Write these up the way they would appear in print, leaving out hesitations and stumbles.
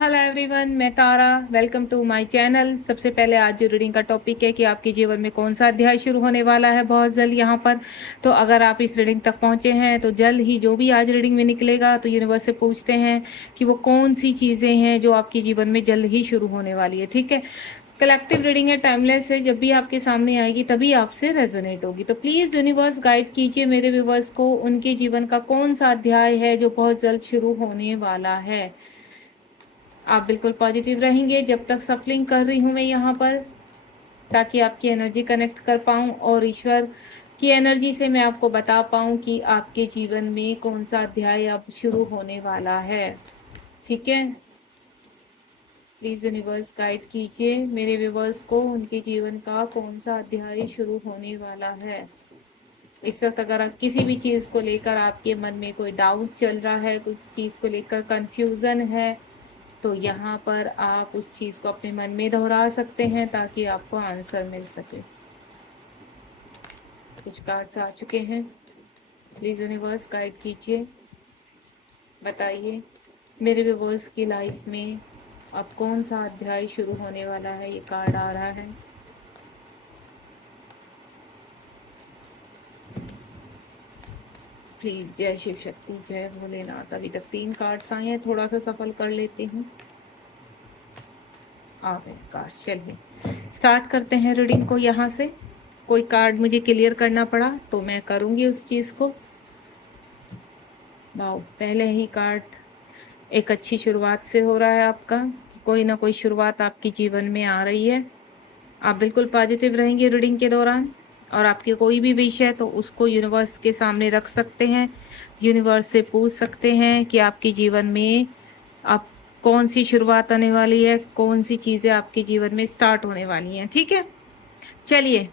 Hello everyone, मैं Tara. Welcome to my channel. सबसे पहले आज जो रीडिंग का टॉपिक है कि आपके जीवन में कौन सा अध्याय शुरू होने वाला है बहुत जल्द यहाँ पर। तो अगर आप इस रीडिंग तक पहुँचे हैं तो जल्द ही जो भी आज रीडिंग में निकलेगा तो यूनिवर्स से पूछते हैं कि वो कौन सी चीज़ें हैं जो आपके जीवन में जल्द ही शुरू होने वाली है। ठीक है, कलेक्टिव रीडिंग है, टाइमलेस है। जब भी आपके सामने आएगी तभी आपसे रेजोनेट होगी। तो प्लीज़ यूनिवर्स गाइड कीजिए मेरे व्यूवर्स को, उनके जीवन का कौन सा अध्याय है जो बहुत जल्द शुरू होने वाला है। आप बिल्कुल पॉजिटिव रहेंगे जब तक सफलिंग कर रही हूँ मैं यहाँ पर, ताकि आपकी एनर्जी कनेक्ट कर पाऊँ और ईश्वर की एनर्जी से मैं आपको बता पाऊँ कि आपके जीवन में कौन सा अध्याय अब शुरू होने वाला है। ठीक है, प्लीज़ यूनिवर्स गाइड कीजिए मेरे व्यूवर्स को, उनके जीवन का कौन सा अध्याय शुरू होने वाला है। इस वक्त अगर आप किसी भी चीज़ को लेकर आपके मन में कोई डाउट चल रहा है, कुछ चीज़ को लेकर कंफ्यूजन है, तो यहाँ पर आप उस चीज़ को अपने मन में दोहरा सकते हैं ताकि आपको आंसर मिल सके। कुछ कार्ड्स आ चुके हैं, प्लीज़ यूनिवर्स गाइड कीजिए, बताइए मेरे व्यूवर्स की लाइफ में अब कौन सा अध्याय शुरू होने वाला है। ये कार्ड आ रहा है। प्लीज, जय शिव शक्ति, जय भोलेनाथ। अभी तक 3 कार्ड्स आए हैं, थोड़ा सा सफल कर लेती हूँ। आ गए कार्ड, चलिए स्टार्ट करते हैं रीडिंग को। यहाँ से कोई कार्ड मुझे क्लियर करना पड़ा तो मैं करूँगी उस चीज़ को। वाओ, पहले ही कार्ड एक अच्छी शुरुआत से हो रहा है आपका। कोई ना कोई शुरुआत आपके जीवन में आ रही है। आप बिल्कुल पॉजिटिव रहेंगे रीडिंग के दौरान, और आपकी कोई भी विश है तो उसको यूनिवर्स के सामने रख सकते हैं। यूनिवर्स से पूछ सकते हैं कि आपके जीवन में अब कौन सी शुरुआत आने वाली है, कौन सी चीज़ें आपके जीवन में स्टार्ट होने वाली हैं। ठीक है, चलिए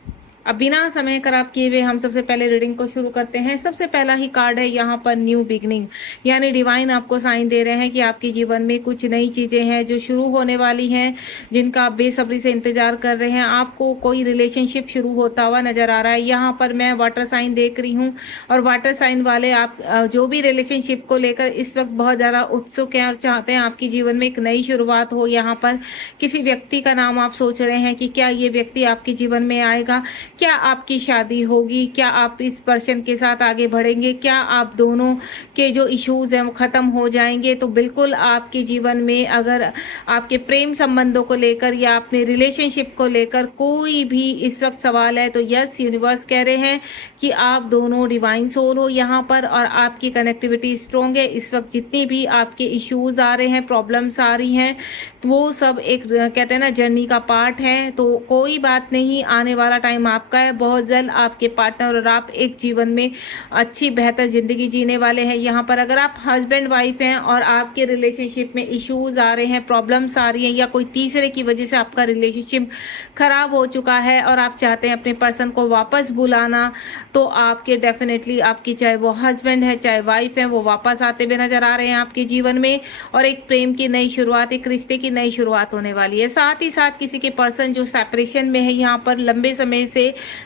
अब बिना समय खराब किए हुए हम सबसे पहले रीडिंग को शुरू करते हैं। सबसे पहला ही कार्ड है यहाँ पर न्यू बिगनिंग, यानी डिवाइन आपको साइन दे रहे हैं कि आपके जीवन में कुछ नई चीज़ें हैं जो शुरू होने वाली हैं, जिनका आप बेसब्री से इंतजार कर रहे हैं। आपको कोई रिलेशनशिप शुरू होता हुआ नजर आ रहा है। यहाँ पर मैं वाटर साइन देख रही हूँ, और वाटर साइन वाले आप जो भी रिलेशनशिप को लेकर इस वक्त बहुत ज़्यादा उत्सुक हैं और चाहते हैं आपके जीवन में एक नई शुरुआत हो। यहाँ पर किसी व्यक्ति का नाम आप सोच रहे हैं कि क्या ये व्यक्ति आपके जीवन में आएगा, क्या आपकी शादी होगी, क्या आप इस पर्सन के साथ आगे बढ़ेंगे, क्या आप दोनों के जो इश्यूज हैं वो ख़त्म हो जाएंगे। तो बिल्कुल आपके जीवन में अगर आपके प्रेम संबंधों को लेकर या अपने रिलेशनशिप को लेकर कोई भी इस वक्त सवाल है तो यस, यूनिवर्स कह रहे हैं कि आप दोनों डिवाइन सोल हो यहाँ पर, और आपकी कनेक्टिविटी स्ट्रॉन्ग है। इस वक्त जितनी भी आपके इश्यूज आ रहे हैं, प्रॉब्लम्स आ रही हैं, तो वो सब एक कहते हैं ना जर्नी का पार्ट है। तो कोई बात नहीं, आने वाला टाइम आपका है। बहुत जल्द आपके पार्टनर और आप एक जीवन में अच्छी बेहतर जिंदगी जीने वाले हैं। यहाँ पर अगर आप हस्बैंड वाइफ हैं और आपके रिलेशनशिप में इश्यूज आ रहे हैं, प्रॉब्लम्स आ रही हैं, या कोई तीसरे की वजह से आपका रिलेशनशिप खराब हो चुका है और आप चाहते हैं अपने पर्सन को वापस बुलाना, तो आपके डेफिनेटली आपकी चाहे वो हस्बैंड है चाहे वाइफ है, वो वापस आते हुए नजर आ रहे हैं आपके जीवन में, और एक प्रेम की नई शुरुआत, एक रिश्ते की नई शुरुआत होने वाली है। साथ ही साथ किसी के पर्सन जो सेपरेशन में है, यहाँ पर लंबे समय से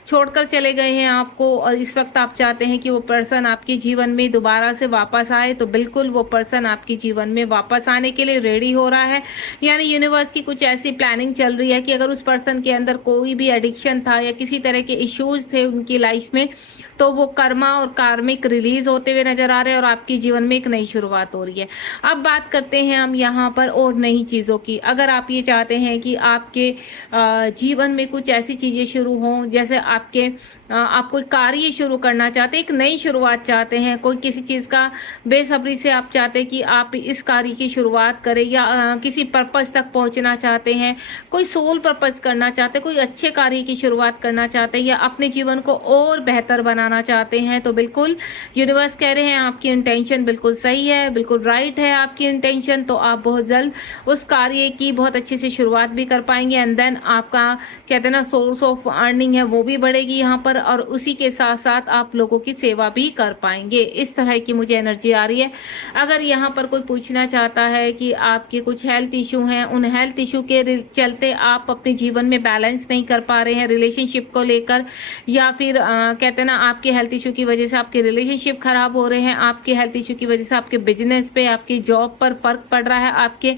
छोड़कर चले गए हैं आपको, और इस वक्त आप चाहते हैं कि वो पर्सन आपके जीवन में दोबारा से वापस आए, तो बिल्कुल वो पर्सन आपके जीवन में वापस आने के लिए रेडी हो रहा है। यानी यूनिवर्स की कुछ ऐसी प्लानिंग चल रही है कि अगर उस पर्सन के अंदर कोई भी एडिक्शन था या किसी तरह के इश्यूज थे उनकी लाइफ में, तो वो कर्मा और कार्मिक रिलीज होते हुए नजर आ रहे हैं और आपके जीवन में एक नई शुरुआत हो रही है। अब बात करते हैं हम यहाँ पर और नई चीज़ों की। अगर आप ये चाहते हैं कि आपके जीवन में कुछ ऐसी चीज़ें शुरू हों, जैसे आप कोई कार्य शुरू करना चाहते हैं, एक नई शुरुआत चाहते हैं, कोई किसी चीज़ का बेसब्री से आप चाहते हैं कि आप इस कार्य की शुरुआत करें, या किसी पर्पस तक पहुँचना चाहते हैं, कोई सोल पर्पस करना चाहते हैं, कोई अच्छे कार्य की शुरुआत करना चाहते हैं, या अपने जीवन को और बेहतर बनाना चाहते हैं, तो बिल्कुल यूनिवर्स कह रहे हैं आपकी इंटेंशन बिल्कुल सही है, बिल्कुल राइट है आपकी इंटेंशन। तो आप बहुत जल्द उस कार्य की बहुत अच्छे से शुरुआत भी कर पाएंगे, एंड देन आपका कहते हैं ना सोर्स ऑफ अर्निंग है वो भी बढ़ेगी यहाँ पर, और उसी के साथ साथ आप लोगों की सेवा भी कर पाएंगे। इस तरह की मुझे एनर्जी आ रही है। अगर यहाँ पर कोई पूछना चाहता है कि आपके कुछ हेल्थ इशू हैं, उन हेल्थ इशू के चलते आप अपने जीवन में बैलेंस नहीं कर पा रहे हैं रिलेशनशिप को लेकर, या फिर कहते हैं ना आपके हेल्थ इशू की वजह से आपके रिलेशनशिप खराब हो रहे हैं, आपके हेल्थ इशू की वजह से आपके बिजनेस पे, आपकी जॉब पर फर्क पड़ रहा है, आपके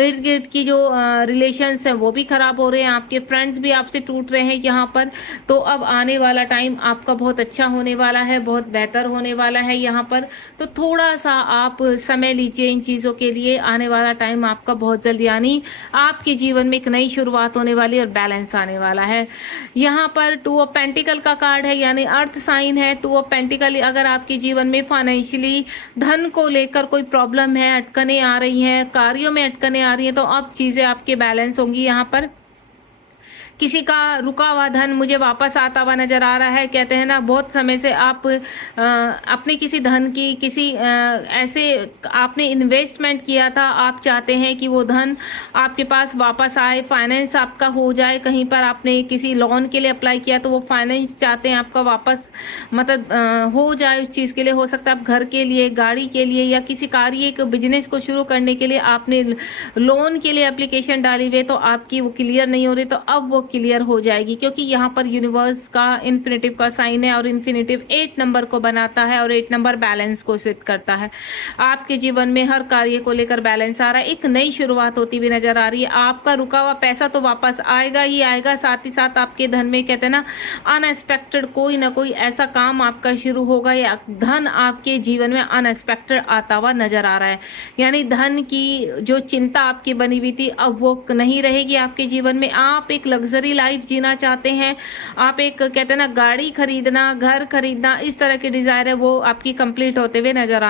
इर्द गिर्द की जो रिलेशंस हैं वो भी खराब हो रहे हैं, आपके फ्रेंड्स भी आपसे टूट रहे हैं यहाँ पर, तो अब आने वाला टाइम आपका बहुत अच्छा होने वाला है, बहुत बेहतर होने वाला है यहाँ पर। तो थोड़ा सा आप समय लीजिए इन चीज़ों के लिए। आने वाला टाइम आपका बहुत जल्द, यानी आपके जीवन में एक नई शुरुआत होने वाली है और बैलेंस आने वाला है। यहाँ पर 2 ऑफ पेंटिकल का कार्ड है, यानी अर्थ साइन है। 2 ऑफ पेंटिकल, अगर आपके जीवन में फाइनेंशियली धन को लेकर कोई प्रॉब्लम है, अटकनें आ रही हैं, कार्यों में अटकनें आ रही हैं, तो अब चीज़ें आपके बैलेंस होंगी। यहाँ पर किसी का रुका हुआ धन मुझे वापस आता हुआ नजर आ रहा है। कहते हैं ना बहुत समय से आप अपने किसी धन की ऐसे आपने इन्वेस्टमेंट किया था, आप चाहते हैं कि वो धन आपके पास वापस आए, फाइनेंस आपका हो जाए। कहीं पर आपने किसी लोन के लिए अप्लाई किया तो वो फाइनेंस चाहते हैं आपका वापस, मतलब हो जाए। उस चीज़ के लिए हो सकता है आप घर के लिए, गाड़ी के लिए, या किसी कार्य के बिजनेस को शुरू करने के लिए आपने लोन के लिए एप्लीकेशन डाली हुई, तो आपकी वो क्लियर नहीं हो रही, तो अब वो क्लियर हो जाएगी। क्योंकि यहाँ पर यूनिवर्स का इन्फिनिटिव का साइन है और इन्फिनिटिव 8 नंबर को बनाता है और 8 नंबर बैलेंस को सिद्ध करता है। आपके जीवन में हर कार्य को लेकर बैलेंस आ रहा है, एक नई शुरुआत होती हुई नजर आ रही है। आपका रुका हुआ पैसा तो वापस आएगा ही आएगा, साथ ही साथ आपके धन में कहते हैं ना अनएक्सपेक्टेड कोई ना कोई ऐसा काम आपका शुरू होगा, या धन आपके जीवन में अनएक्सपेक्टेड आता हुआ नजर आ रहा है। यानी धन की जो चिंता आपकी बनी हुई थी अब वो नहीं रहेगी आपके जीवन में। आप एक लग्जरी लाइफ जीना चाहते हैं, आप एक कहते हैं ना गाड़ी खरीदना, घर खरीदना, इस तरह के डिजायर है वो आपकी कंप्लीट होते हुए नजर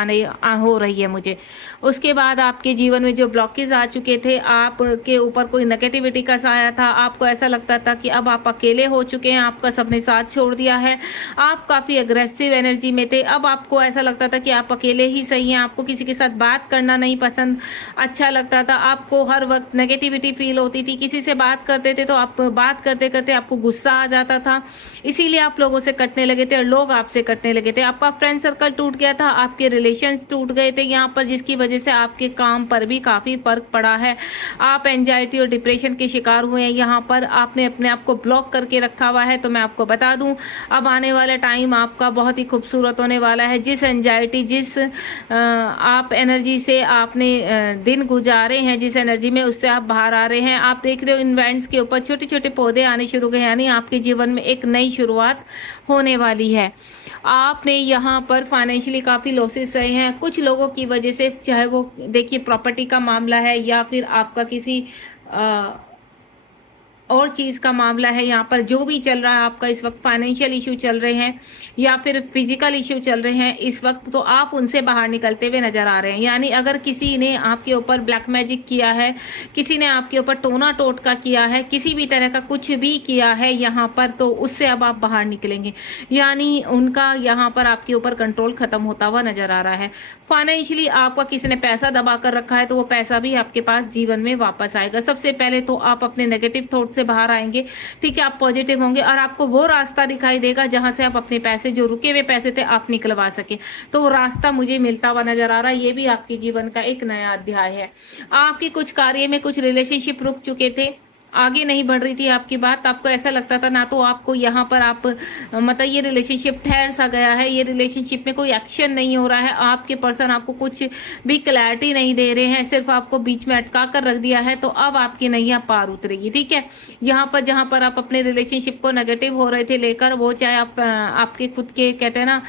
हो रही है मुझे। उसके बाद आपके जीवन में जो ब्लॉकेज आ चुके थे, आपके ऊपर कोई नेगेटिविटी का साया था, आपको ऐसा लगता था कि अब आप अकेले हो चुके हैं, आपका सबने साथ छोड़ दिया है, आप काफी अग्रेसिव एनर्जी में थे, अब आपको ऐसा लगता था कि आप अकेले ही सही हैं, आपको किसी के साथ बात करना नहीं पसंद अच्छा लगता था, आपको हर वक्त नेगेटिविटी फील होती थी, किसी से बात करते थे तो आप बात करते करते आपको गुस्सा आ जाता था, इसीलिए आप लोगों से कटने लगे थे और लोग आपसे कटने लगे थे। आपका फ्रेंड सर्कल टूट गया था, आपके रिलेशंस टूट गए थे यहाँ पर, जिसकी वजह से आपके काम पर भी काफी फर्क पड़ा है। आप एंजाइटी और डिप्रेशन के शिकार हुए हैं यहाँ पर, आपने अपने आप को ब्लॉक करके रखा हुआ है। तो मैं आपको बता दूं अब आने वाला टाइम आपका बहुत ही खूबसूरत होने वाला है। जिस एंजाइटी, जिस आप एनर्जी से आपने दिन गुजारे हैं, जिस एनर्जी में, उससे आप बाहर आ रहे हैं। आप देख रहे हो इन्वेंट्स के ऊपर छोटे छोटे पौधे आने शुरू हो गए, यानी आपके जीवन में एक नई शुरुआत होने वाली है। आपने यहाँ पर फाइनेंशियली काफ़ी लॉसेस सहे हैं कुछ लोगों की वजह से, चाहे वो देखिए प्रॉपर्टी का मामला है या फिर आपका किसी और चीज़ का मामला है। यहाँ पर जो भी चल रहा है आपका इस वक्त, फाइनेंशियल इशू चल रहे हैं या फिर फिजिकल इशू चल रहे हैं इस वक्त, तो आप उनसे बाहर निकलते हुए नजर आ रहे हैं। यानी अगर किसी ने आपके ऊपर ब्लैक मैजिक किया है, किसी ने आपके ऊपर टोना टोटका किया है, किसी भी तरह का कुछ भी किया है यहाँ पर, तो उससे अब आप बाहर निकलेंगे। यानी उनका यहाँ पर आपके ऊपर कंट्रोल खत्म होता हुआ नजर आ रहा है। फाइनेंशियली आपका किसी ने पैसा दबा कर रखा है, तो वो पैसा भी आपके पास जीवन में वापस आएगा। सबसे पहले तो आप अपने नेगेटिव थॉट से बाहर आएंगे, ठीक है, आप पॉजिटिव होंगे और आपको वो रास्ता दिखाई देगा जहां से आप अपने पैसे, जो रुके हुए पैसे थे, आप निकलवा सके। तो वो रास्ता मुझे मिलता हुआ नजर आ रहा है। ये भी आपके जीवन का एक नया अध्याय है। आपके कुछ कार्य में कुछ रिलेशनशिप रुक चुके थे, आगे नहीं बढ़ रही थी आपकी बात, आपको ऐसा लगता था ना, तो आपको यहाँ पर आप मतलब ये रिलेशनशिप ठहर सा गया है, ये रिलेशनशिप में कोई एक्शन नहीं हो रहा है, आपके पर्सन आपको कुछ भी क्लैरिटी नहीं दे रहे हैं, सिर्फ आपको बीच में अटका कर रख दिया है। तो अब आपकी नैया पार उतरेगी, ठीक है। यहाँ पर जहाँ पर आप अपने रिलेशनशिप को नेगेटिव हो रहे थे लेकर, वो चाहे आप आपके खुद के कहते हैं ना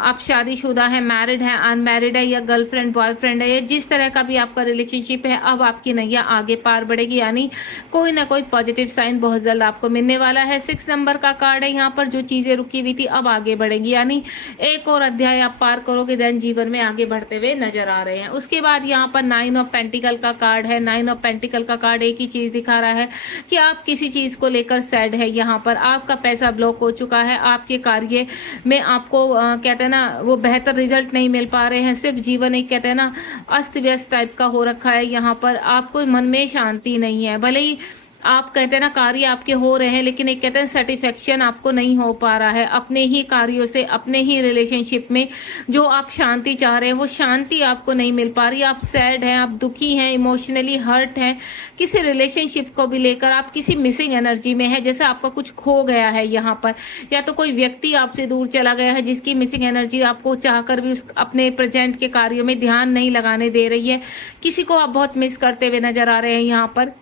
आप शादीशुदा है, मैरिड है, अनमैरिड है, या गर्लफ्रेंड बॉयफ्रेंड है, या जिस तरह का भी आपका रिलेशनशिप है, अब आपकी नैया आगे पार बढ़ेगी। यानी कोई ना कोई पॉजिटिव साइन बहुत जल्द आपको मिलने वाला है। 6 नंबर का कार्ड है यहाँ पर, जो चीजें रुकी हुई थी अब आगे बढ़ेंगी, यानी एक और अध्याय आप पार करोगे, देन जीवन में आगे बढ़ते हुए नजर आ रहे हैं। उसके बाद यहाँ पर 9 ऑफ पेंटिकल का कार्ड है। 9 ऑफ पेंटिकल का कार्ड एक ही चीज दिखा रहा है कि आप किसी चीज को लेकर सैड है। यहाँ पर आपका पैसा ब्लॉक हो चुका है, आपके कार्य में आपको कहते हैं ना वो बेहतर रिजल्ट नहीं मिल पा रहे हैं, सिर्फ जीवन एक कहते हैं ना अस्त व्यस्त टाइप का हो रखा है। यहाँ पर आपको मन में शांति नहीं है, भले ही आप कहते हैं ना कार्य आपके हो रहे हैं, लेकिन एक कहते हैं सेटिस्फेक्शन आपको नहीं हो पा रहा है अपने ही कार्यों से, अपने ही रिलेशनशिप में। जो आप शांति चाह रहे हैं वो शांति आपको नहीं मिल पा रही। आप सैड हैं, आप दुखी हैं, इमोशनली हर्ट हैं, किसी रिलेशनशिप को भी लेकर आप किसी मिसिंग एनर्जी में है, जैसे आपका कुछ खो गया है यहाँ पर, या तो कोई व्यक्ति आपसे दूर चला गया है जिसकी मिसिंग एनर्जी आपको चाहकर भी अपने प्रेजेंट के कार्यों में ध्यान नहीं लगाने दे रही है। किसी को आप बहुत मिस करते हुए नजर आ रहे हैं यहाँ पर।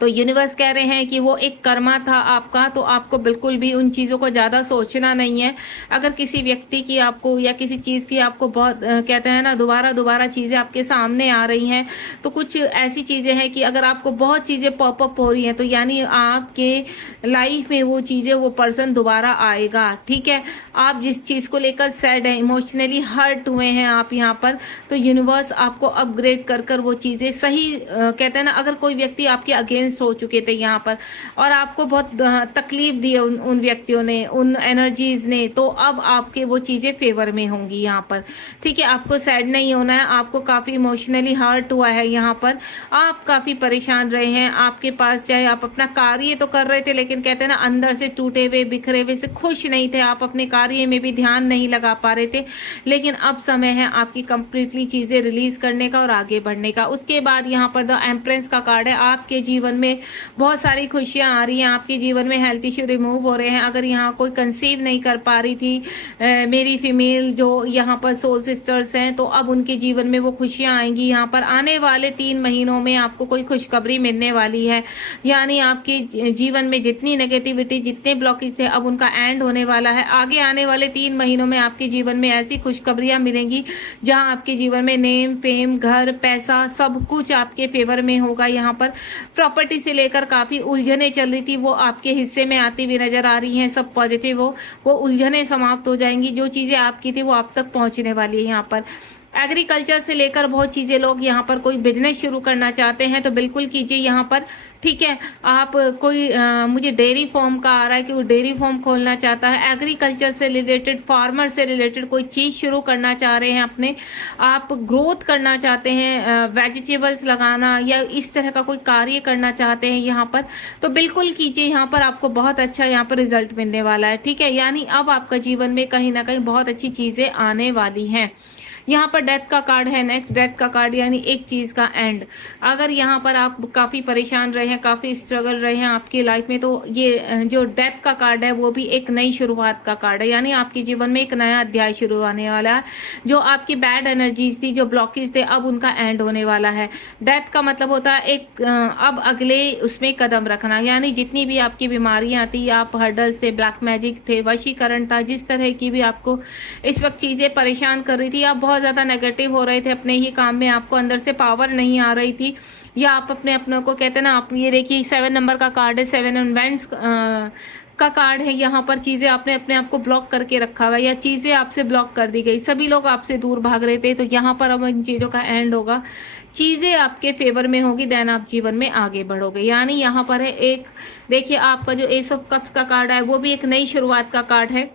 तो यूनिवर्स कह रहे हैं कि वो एक कर्मा था आपका, तो आपको बिल्कुल भी उन चीज़ों को ज़्यादा सोचना नहीं है। अगर किसी व्यक्ति की आपको या किसी चीज़ की आपको बहुत कहते हैं ना दोबारा चीज़ें आपके सामने आ रही हैं, तो कुछ ऐसी चीज़ें हैं कि अगर आपको बहुत चीज़ें पॉपअप हो रही हैं तो यानी आपके लाइफ में वो चीज़ें, वो पर्सन दोबारा आएगा। ठीक है, आप जिस चीज़ को लेकर सैड है, इमोशनली हर्ट हुए हैं आप यहाँ पर, तो यूनिवर्स आपको अपग्रेड कर वो चीज़ें सही कहते हैं ना, अगर कोई व्यक्ति आपके अगेंस्ट हो चुके थे यहाँ पर और आपको बहुत तकलीफ दी उन व्यक्तियों ने, उन एनर्जीज ने, तो अब आपके वो चीजें फेवर में होंगी यहाँ पर। ठीक है, आपको सैड नहीं होना है। आपको काफी इमोशनली हर्ट हुआ है यहाँ पर, आप काफी परेशान रहे हैं। आपके पास चाहे आप अपना कार्य तो कर रहे थे, लेकिन कहते हैं ना अंदर से टूटे हुए, बिखरे हुए से खुश नहीं थे। आप अपने कार्य में भी ध्यान नहीं लगा पा रहे थे, लेकिन अब समय है आपकी कंप्लीटली चीजें रिलीज करने का और आगे बढ़ने का। उसके बाद यहाँ पर द एम्प्रेस का कार्ड है। आपके जीवन में बहुत सारी खुशियां आ रही हैं, आपके जीवन में हेल्थ इश्यू रिमूव हो रहे हैं। अगर यहाँ कोई कंसीव नहीं कर पा रही थी मेरी फीमेल जो यहाँ पर सोल सिस्टर्स हैं, तो अब उनके जीवन में वो खुशियां आएंगी। यहाँ पर आने वाले 3 महीनों में आपको कोई खुशखबरी मिलने वाली है, यानी आपके जीवन में जितनी नेगेटिविटी, जितने ब्लॉकेज थे, अब उनका एंड होने वाला है। आगे आने वाले 3 महीनों में आपके जीवन में ऐसी खुशखबरियां मिलेंगी जहां आपके जीवन में नेम, फेम, घर, पैसा सब कुछ आपके फेवर में होगा। यहाँ पर प्रॉपर्टी से लेकर काफी उलझने चल रही थी, वो आपके हिस्से में आती हुई नजर आ रही हैं। सब पॉजिटिव हो, वो उलझने समाप्त हो जाएंगी। जो चीजें आपकी थी वो आप तक पहुंचने वाली है। यहाँ पर एग्रीकल्चर से लेकर बहुत चीजें, लोग यहाँ पर कोई बिजनेस शुरू करना चाहते हैं तो बिल्कुल कीजिए यहाँ पर। ठीक है, आप कोई मुझे डेयरी फार्म का आ रहा है कि वो डेयरी फार्म खोलना चाहता है, एग्रीकल्चर से रिलेटेड, फार्मर से रिलेटेड कोई चीज़ शुरू करना चाह रहे हैं अपने, आप ग्रोथ करना चाहते हैं, वेजिटेबल्स लगाना या इस तरह का कोई कार्य करना चाहते हैं यहाँ पर, तो बिल्कुल कीजिए। यहाँ पर आपको बहुत अच्छा यहाँ पर रिजल्ट मिलने वाला है। ठीक है, यानी अब आपका जीवन में कहीं ना कहीं बहुत अच्छी चीज़ें आने वाली हैं। यहाँ पर डेथ का कार्ड है नेक्स्ट। डेथ का कार्ड यानी एक चीज का एंड। अगर यहाँ पर आप काफी परेशान रहे हैं, काफी स्ट्रगल रहे हैं आपकी लाइफ में, तो ये जो डेथ का कार्ड है वो भी एक नई शुरुआत का कार्ड है, यानी आपके जीवन में एक नया अध्याय शुरू होने वाला है। जो आपकी बैड एनर्जीज थी, जो ब्लॉकेज थे, अब उनका एंड होने वाला है। डेथ का मतलब होता है एक अब अगले उसमें कदम रखना, यानी जितनी भी आपकी बीमारियां थी, आप हर्डल थे, ब्लैक मैजिक थे, वशीकरण था, जिस तरह की भी आपको इस वक्त चीजें परेशान कर रही थी, आप बहुत ज्यादा नेगेटिव हो रहे थे अपने ही काम में, आपको अंदर से पावर नहीं आ रही थी, या आप अपने को कहते हैं ना, आप ये देखिए 7 नंबर का कार्ड है, 7 इवेंट्स का कार्ड है। यहाँ पर चीजें आपने अपने आप को ब्लॉक करके रखा हुआ है, या चीजें आपसे ब्लॉक कर दी गई, सभी लोग आपसे दूर भाग रहे थे, तो यहाँ पर अब इन चीजों का एंड होगा, चीजें आपके फेवर में होगी, देन आप जीवन में आगे बढ़ोगे। यानी यहाँ पर है एक, देखिए आपका जो एस ऑफ कप्स का कार्ड है वो भी एक नई शुरुआत का कार्ड है।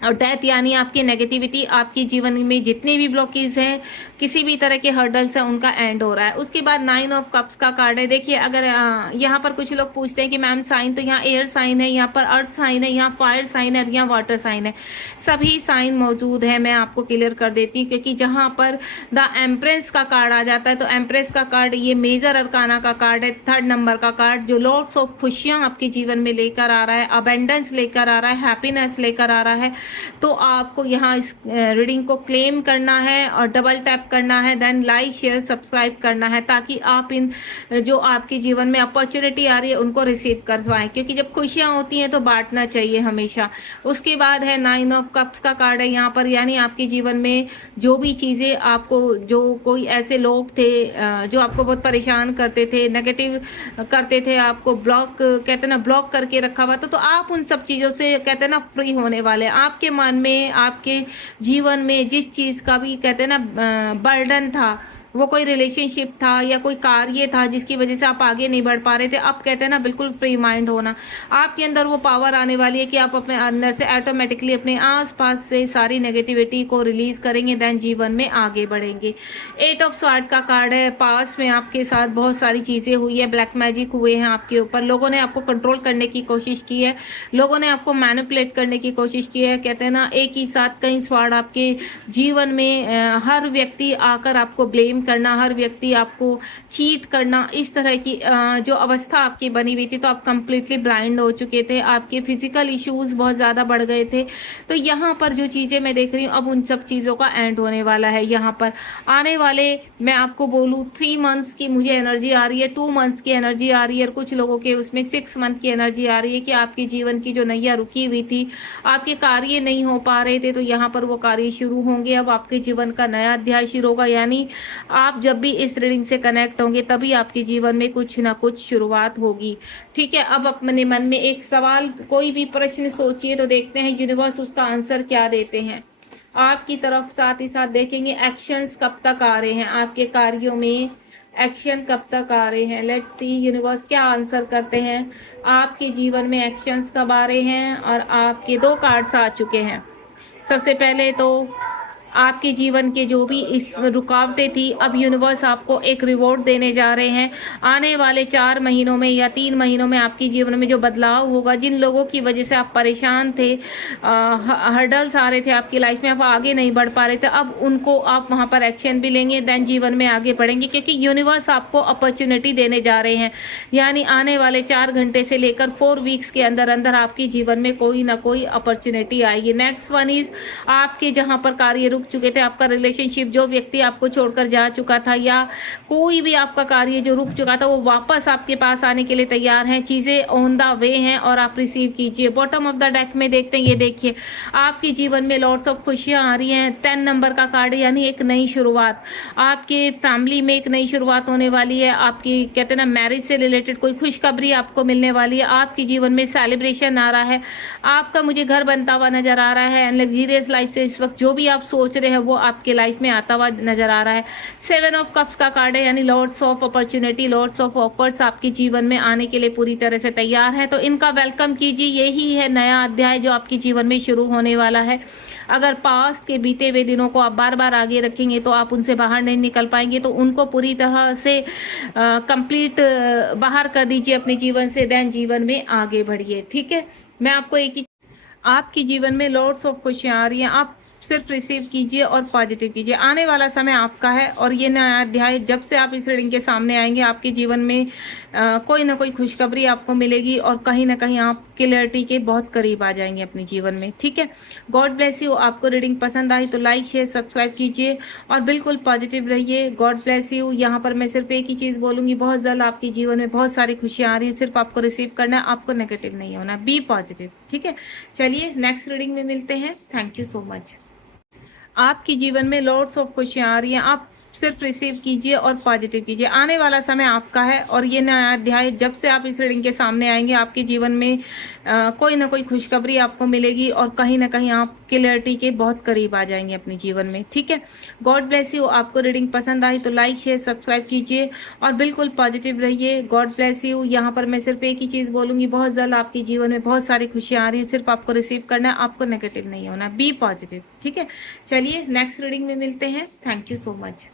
और डेथ यानी आपकी नेगेटिविटी, आपके जीवन में जितने भी ब्लॉकेज हैं, किसी भी तरह के हर्डल्स हैं, उनका एंड हो रहा है। उसके बाद 9 ऑफ कप्स का कार्ड है। देखिए अगर यहाँ पर कुछ लोग पूछते हैं कि मैम साइन, तो यहाँ एयर साइन है, यहाँ पर अर्थ साइन है, यहाँ फायर साइन है, यहाँ वाटर साइन है, सभी साइन मौजूद है। मैं आपको क्लियर कर देती हूँ, क्योंकि जहाँ पर द एम्प्रेस का कार्ड आ जाता है, तो एम्प्रेस का कार्ड ये मेजर अरकाना का कार्ड है, 3rd नंबर का कार्ड, जो लॉर्ड्स ऑफ खुशियाँ आपके जीवन में लेकर आ रहा है, अबेंडेंस लेकर आ रहा है, हैप्पीनेस लेकर आ रहा है। तो आपको यहाँ इस रीडिंग को क्लेम करना है और डबल टैप करना है, देन लाइक, शेयर, सब्सक्राइब करना है, ताकि आप इन जो आपके जीवन में अपॉर्चुनिटी आ रही है उनको रिसीव कर पाएं, क्योंकि जब खुशियां होती हैं तो बांटना चाहिए हमेशा। उसके बाद है 9 ऑफ कप्स का कार्ड है यहाँ पर, यानी आपके जीवन में जो भी चीज़ें आपको, जो कोई ऐसे लोग थे जो आपको बहुत परेशान करते थे, नेगेटिव करते थे, आपको ब्लॉक कहते ना, ब्लॉक करके रखा हुआ था, तो आप उन सब चीज़ों से कहते ना फ्री होने वाले। आपके मन में, आपके जीवन में जिस चीज़ का भी कहते हैं ना बर्डन था, वो कोई रिलेशनशिप था या कोई कार्य था जिसकी वजह से आप आगे नहीं बढ़ पा रहे थे, अब कहते हैं ना बिल्कुल फ्री माइंड होना, आपके अंदर वो पावर आने वाली है कि आप अपने अंदर से ऑटोमेटिकली अपने आसपास से सारी नेगेटिविटी को रिलीज करेंगे, देन जीवन में आगे बढ़ेंगे। 8 ऑफ स्वॉर्ड का कार्ड है। पास में आपके साथ बहुत सारी चीज़ें हुई है, ब्लैक मैजिक हुए हैं आपके ऊपर, लोगों ने आपको कंट्रोल करने की कोशिश की है, लोगों ने आपको मैनिपुलेट करने की कोशिश की है। कहते हैं ना एक ही साथ कई स्वॉर्ड आपके जीवन में, हर व्यक्ति आकर आपको ब्लेम करना, हर व्यक्ति आपको चीट करना, इस तरह की जो अवस्था आपकी बनी हुई थी, तो आप कंप्लीटली ब्लाइंड हो चुके थे, आपके फिजिकल इश्यूज बहुत ज़्यादा बढ़ गए थे। तो यहाँ पर जो चीज़ें मैं देख रही हूँ, अब उन सब चीज़ों का एंड होने वाला है। यहाँ पर आने वाले, मैं आपको बोलूँ 3 मंथ्स की मुझे एनर्जी आ रही है, 2 मंथ्स की एनर्जी आ रही है, और कुछ लोगों के उसमें 6 मंथ की एनर्जी आ रही है कि आपके जीवन की जो नैया रुकी हुई थी, आपके कार्य नहीं हो पा रहे थे, तो यहाँ पर वो कार्य शुरू होंगे। अब आपके जीवन का नया अध्याय शुरू होगा, यानी आप जब भी इस रीडिंग से कनेक्ट होंगे तभी आपके जीवन में कुछ ना कुछ शुरुआत होगी। ठीक है, अब अपने मन में एक सवाल, कोई भी प्रश्न सोचिए, तो देखते हैं यूनिवर्स उसका आंसर क्या देते हैं आपकी तरफ। साथ ही साथ देखेंगे एक्शंस कब तक आ रहे हैं आपके कार्यों में, एक्शन कब तक आ रहे हैं। लेट्स सी यूनिवर्स क्या आंसर करते हैं, आपके जीवन में एक्शंस कब आ रहे हैं। और आपके 2 कार्ड्स आ चुके हैं। सबसे पहले तो आपके जीवन के जो भी इस रुकावटें थी, अब यूनिवर्स आपको एक रिवॉर्ड देने जा रहे हैं। आने वाले 4 महीनों में या 3 महीनों में आपके जीवन में जो बदलाव होगा, जिन लोगों की वजह से आप परेशान थे, हर्डल्स आ रहे थे आपकी लाइफ में, आप आगे नहीं बढ़ पा रहे थे, अब उनको आप वहाँ पर एक्शन भी लेंगे, देन जीवन में आगे बढ़ेंगे, क्योंकि यूनिवर्स आपको अपॉर्चुनिटी देने जा रहे हैं। यानी आने वाले 4 घंटे से लेकर 4 वीक्स के अंदर अंदर आपके जीवन में कोई ना कोई अपॉर्चुनिटी आएगी। नेक्स्ट वन इज, आपके जहाँ पर कार्य रुक चुके थे, आपका रिलेशनशिप, जो व्यक्ति आपको छोड़कर जा चुका था, या कोई भी आपका कार्य जो रुक चुका था, वो वापस आपके पास आने के लिए तैयार हैं, चीजें ऑन द वे हैं, और आप रिसीव कीजिए। बॉटम ऑफ द डेक में देखते हैं, ये देखिए आपके जीवन में लॉट्स ऑफ खुशियां आ रही हैं। 10 नंबर का कार्ड, यानी एक नई शुरुआत, आपके फैमिली में एक नई शुरुआत होने वाली है। आपकी कहते हैं ना मैरिज से रिलेटेड कोई खुशखबरी आपको मिलने वाली है। आपके जीवन में सेलिब्रेशन आ रहा है, आपका मुझे घर बनता हुआ नजर आ रहा है, एंड लग्जरियस लाइफ से इस वक्त जो भी आप सोच रहे हैं वो आपके लाइफ में आता हुआ नजर आ रहा है। 7 ऑफ कप्स का कार्ड है, यानी lots of opportunity, lots of offers आपके जीवन में आने के लिए पूरी तरह से तैयार है। तो इनका वेलकम कीजिए, यही है नया अध्याय जो आपके जीवन में शुरू होने वाला है। अगर पास्ट के बीते हुए दिनों को आप बार बार आगे रखेंगे तो आप उनसे बाहर नहीं निकल पाएंगे, तो उनको पूरी तरह से कंप्लीट बाहर कर दीजिए अपने जीवन से, देन जीवन में आगे बढ़िए। ठीक है, मैं आपको एक ही, आपके जीवन में लॉट्स ऑफ खुशियां आ रही हैं, आप सिर्फ रिसीव कीजिए और पॉजिटिव कीजिए। आने वाला समय आपका है, और ये नया अध्याय जब से आप इस रीडिंग के सामने आएंगे, आपके जीवन में कोई ना कोई खुशखबरी आपको मिलेगी, और कहीं ना कहीं आप क्लियरिटी के बहुत करीब आ जाएंगे अपने जीवन में। ठीक है, गॉड ब्लेस यू। आपको रीडिंग पसंद आई तो लाइक शेयर सब्सक्राइब कीजिए और बिल्कुल पॉजिटिव रहिए। God bless you. यहाँ पर मैं सिर्फ एक ही चीज़ बोलूँगी, बहुत जल्द आपके जीवन में बहुत सारी खुशियाँ आ रही है, सिर्फ आपको रिसीव करना है, आपको नेगेटिव नहीं होना, बी पॉजिटिव। ठीक है, चलिए नेक्स्ट रीडिंग में मिलते हैं। Thank you so much. आपके जीवन में लॉट्स ऑफ खुशियां आ रही हैं, आप सिर्फ रिसीव कीजिए और पॉजिटिव कीजिए। आने वाला समय आपका है, और ये नया अध्याय जब से आप इस रीडिंग के सामने आएंगे, आपके जीवन में कोई ना कोई खुशखबरी आपको मिलेगी, और कहीं ना कहीं आप क्लियरिटी के बहुत करीब आ जाएंगे अपने जीवन में। ठीक है, गॉड ब्लेस यू। आपको रीडिंग पसंद आई तो लाइक शेयर सब्सक्राइब कीजिए और बिल्कुल पॉजिटिव रहिए। God bless you. यहाँ पर मैं सिर्फ एक ही चीज़ बोलूँगी, बहुत जल्द आपके जीवन में बहुत सारी खुशियाँ आ रही है, सिर्फ आपको रिसीव करना है, आपको नेगेटिव नहीं होना, बी पॉजिटिव। ठीक है, चलिए नेक्स्ट रीडिंग में मिलते हैं। Thank you so much.